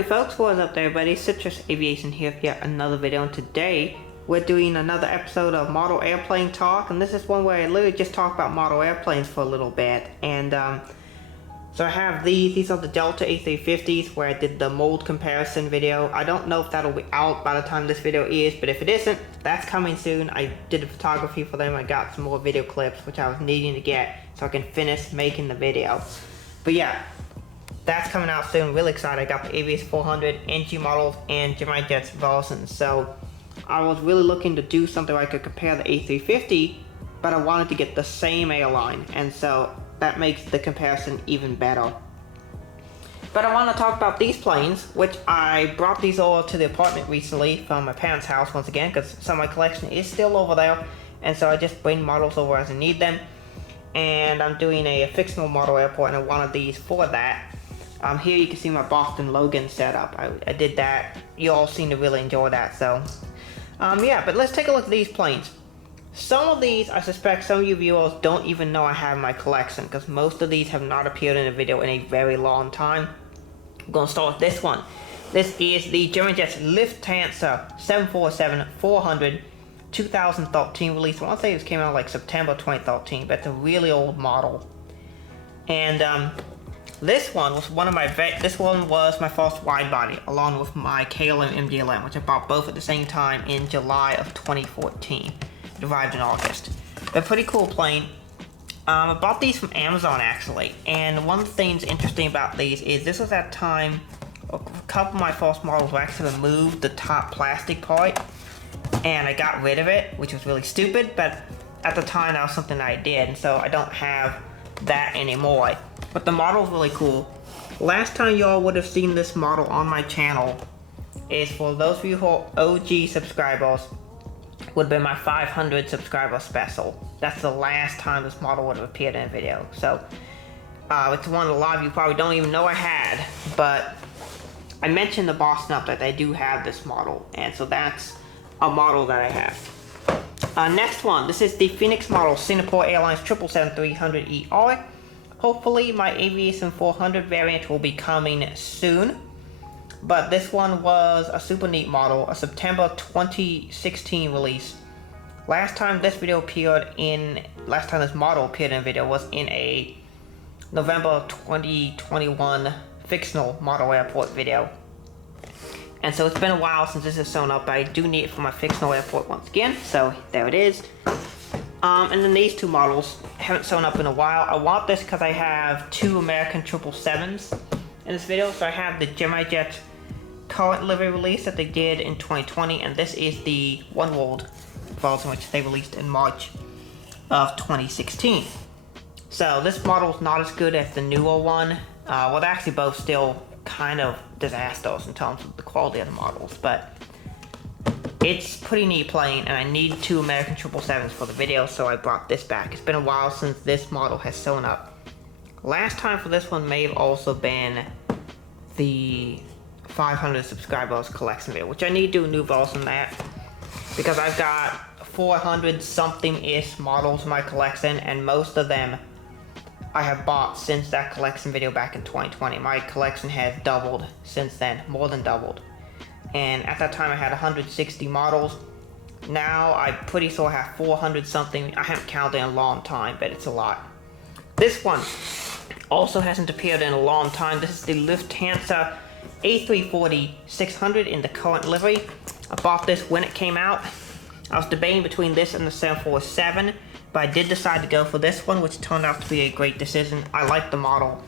Howdy folks, what is up there everybody? Citrus Aviation here with yet another video, and today we're doing another episode of Model Airplane Talk, and this is one where I literally just talk about model airplanes for a little bit. And so I have these are the Delta A350s where I did the mold comparison video. I don't know if that'll be out by the time this video is, but if it isn't, that's coming soon. I did the photography for them. I got some more video clips which I was needing to get so I can finish making the video. But yeah, that's coming out soon. Really excited. I got the AVS 400, NG models, and Gemini Jets Volsons. So I was really looking to do something where I could compare the A350, but I wanted to get the same airline, and so that makes the comparison even better. But I want to talk about these planes, which I brought these over to the apartment recently from my parents' house once again, because some of my collection is still over there, and so I just bring models over as I need them. And I'm doing a fictional model airport, and I wanted these for that. Here you can see my Boston Logan setup. I did that. You all seem to really enjoy that, so yeah, but let's take a look at these planes. Some of these, I suspect some of you viewers don't even know I have in my collection, because most of these have not appeared in a video in a very long time. I'm going to start with this one. This is the Gemini Jets Lufthansa 747-400 2013 release. I want to say this came out like September 2013, but it's a really old model. And this one was my first wide body, along with my KLM MDLM, which I bought both at the same time in July of 2014. It arrived in August. They're a pretty cool plane. I bought these from Amazon actually, and one of the things interesting about these is this was that time a couple of my first models actually removed the top plastic part, and I got rid of it, which was really stupid, but at the time that was something I did, and so I don't have that anymore. But the model is really cool. Last time y'all would have seen this model on my channel is, for those of you who are OG subscribers, would have been my 500 subscriber special. That's the last time this model would have appeared in a video. So it's one a lot of you probably don't even know I had, but I mentioned the Boston update. I do have this model, and so that's a model that I have. Next one, this is the Phoenix model, Singapore Airlines 777-300ER. Hopefully my Aviation 400 variant will be coming soon. But this one was a super neat model, a September 2016 release. Last time this model appeared in a video was in a November 2021 fictional model airport video. And so it's been a while since this has sewn up, but I do need it for my fictional airport once again, so there it is. And then these two models haven't sewn up in a while. I want this because I have two American 777s in this video. So I have the Gemini Jets current livery release that they did in 2020, and this is the one world version which they released in March of 2016. So this model is not as good as the newer one. Well, they're actually both still kind of disasters in terms of the quality of the models, but it's pretty neat plane, and I need two American 777s for the video, so I brought this back. It's been a while since this model has sewn up. Last time for this one may have also been the 500 subscribers collection video, which I need to do a new version of that, because I've got 400 something-ish models in my collection, and most of them I have bought since that collection video back in 2020. My collection has doubled since then, more than doubled. And at that time I had 160 models. Now I pretty sure I have 400 something. I haven't counted in a long time, but it's a lot. This one also hasn't appeared in a long time. This is the Lufthansa A340-600 in the current livery. I bought this when it came out. I was debating between this and the 747, but I did decide to go for this one, which turned out to be a great decision. I like the model.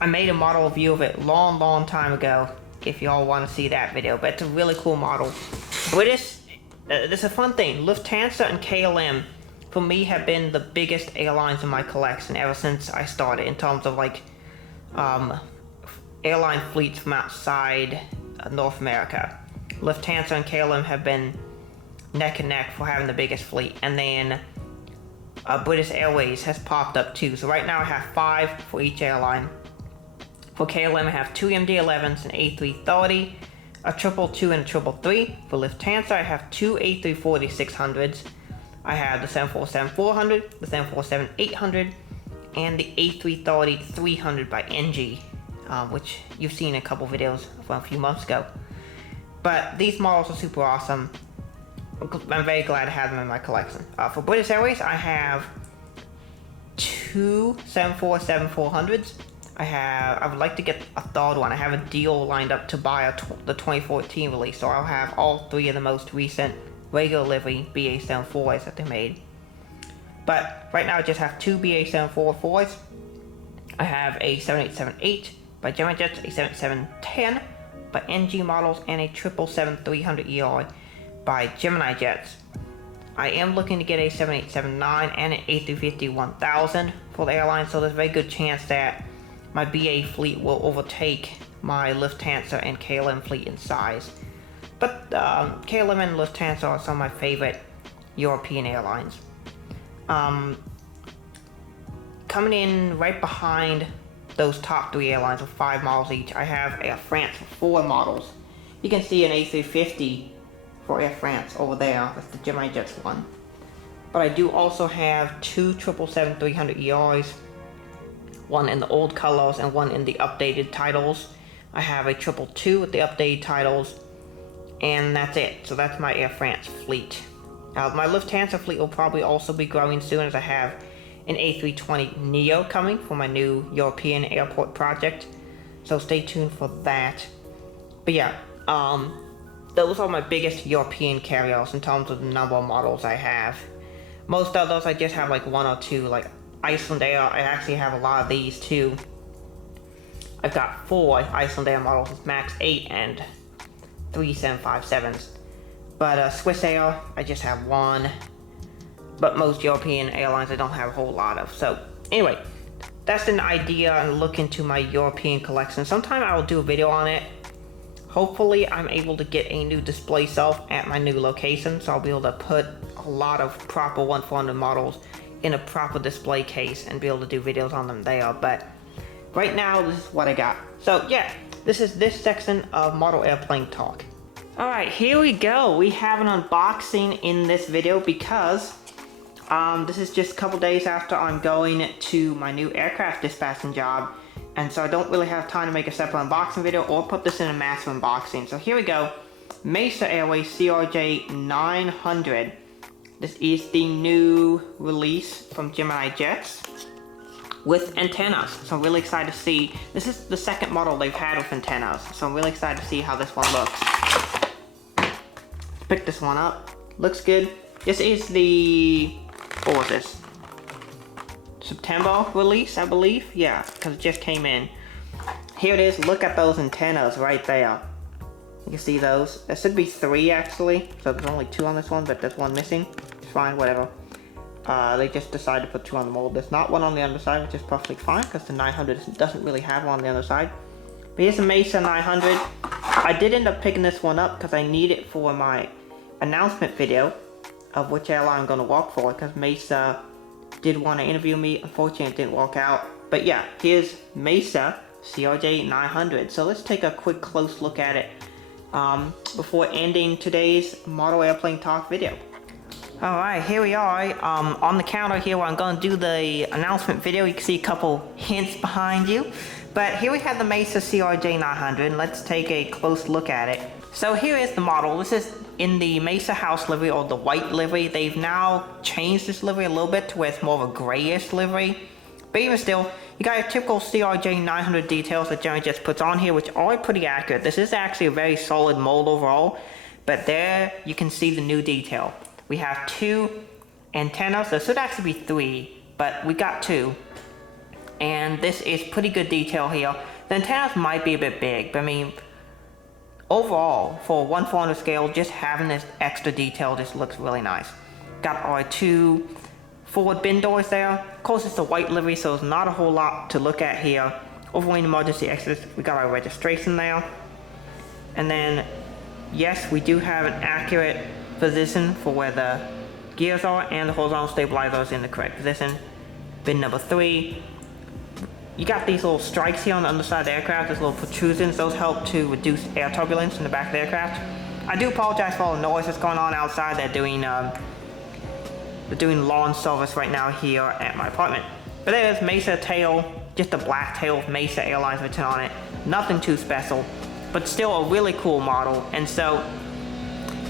I made a model review of it long time ago, if y'all want to see that video, but it's a really cool model. British, this is a fun thing. Lufthansa and KLM, for me, have been the biggest airlines in my collection ever since I started, in terms of like airline fleets from outside North America. Lufthansa and KLM have been neck and neck for having the biggest fleet, and then British Airways has popped up too. So right now I have 5 for each airline. For KLM I have 2 MD-11s, an A330, a 222 and a 333. For Lufthansa I have 2 A340-600s. I have the 747-400, the 747-800, and the A330-300 by NG. which you've seen in a couple videos from a few months ago. But these models are super awesome. I'm very glad to have them in my collection. For British Airways, I have two 747-400s. I would like to get a third one. I have a deal lined up to buy the 2014 release, so I'll have all three of the most recent regular livery BA-747s that they made. But right now I just have two BA-747s. I have a 787-8 by Gemini Jets, a 787-10 by NG Models, and a 777-300ER by Gemini Jets. I am looking to get a 787-9 and an A350-1000 for the airline, so there's a very good chance that my BA fleet will overtake my Lufthansa and KLM fleet in size. But KLM and Lufthansa are some of my favorite European airlines. Coming in right behind those top three airlines with 5 models each, I have Air France with 4 models. You can see an A350 for Air France over there. That's the Gemini Jets one. But I do also have two 777-300ERs, one in the old colors and one in the updated titles. I have a 222 with the updated titles, and that's it. So that's my Air France fleet. My Lufthansa fleet will probably also be growing soon, as I have an A320neo coming for my new European airport project. So stay tuned for that. But yeah, those are my biggest European carriers in terms of the number of models I have. Most of those I just have like 1 or 2, like Iceland Air. I actually have a lot of these too. I've got 4 Iceland Air models with MAX 8 and 3 757s. But Swiss Air, I just have 1. But most European airlines I don't have a whole lot of. So anyway, that's an idea and look into my European collection. Sometime I will do a video on it. Hopefully I'm able to get a new display shelf at my new location, so I'll be able to put a lot of proper 1400 models in a proper display case and be able to do videos on them there. But right now this is what I got. So yeah, this is this section of model airplane talk. Alright, here we go. We have an unboxing in this video because this is just a couple days after I'm going to my new aircraft dispatching job, and so I don't really have time to make a separate unboxing video or put this in a massive unboxing. So here we go. MESA Airways CRJ-900. This is the new release from Gemini Jets with antennas. So I'm really excited to see. This is the second model they've had with antennas, so I'm really excited to see how this one looks. Pick this one up. Looks good. This is the, what was this? September release, I believe. Yeah, because it just came in. Here it is. Look at those antennas right there. You can see those. There should be 3 actually. So there's only 2 on this one, but there's 1 missing. It's fine, whatever. They just decided to put 2 on the mold. There's not 1 on the underside, which is perfectly fine because the 900 doesn't really have 1 on the underside. But here's the MESA 900. I did end up picking this one up because I need it for my announcement video of which airline I'm going to work for, because MESA did want to interview me. Unfortunately, it didn't work out. But yeah, here's MESA CRJ-900. So let's take a quick close look at it before ending today's model airplane talk video. Alright, here we are on the counter here where I'm going to do the announcement video. You can see a couple hints behind you. But here we have the MESA CRJ-900, and let's take a close look at it. So here is the model. This is in the MESA house livery, or the white livery. They've now changed this livery a little bit to where it's more of a grayish livery. But even still, you got your typical CRJ-900 details that Gemini Jets puts on here, which are pretty accurate. This is actually a very solid mold overall. But there you can see the new detail. We have 2 antennas. There should actually be 3, but we got 2. And this is pretty good detail here. The antennas might be a bit big, but I mean, overall, for a 1/400 scale, just having this extra detail just looks really nice. Got our 2 forward bin doors there. Of course, it's a white livery, so there's not a whole lot to look at here. Overwing emergency exits, we got our registration there. And then, yes, we do have an accurate position for where the gears are, and the horizontal stabilizer is in the correct position. Bin number 3. You got these little strikes here on the underside of the aircraft, these little protrusions. Those help to reduce air turbulence in the back of the aircraft. I do apologize for all the noise that's going on outside. They're doing lawn service right now here at my apartment. But there's MESA tail, just a black tail with MESA Airlines written on it. Nothing too special, but still a really cool model. And so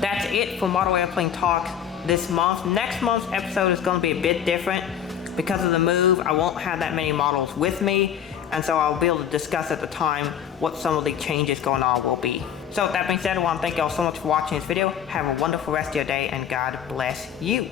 that's it for Model Airplane Talk this month. Next month's episode is going to be a bit different. Because of the move, I won't have that many models with me, and so I'll be able to discuss at the time what some of the changes going on will be. So with that being said, I want to thank you all so much for watching this video. Have a wonderful rest of your day, and God bless you.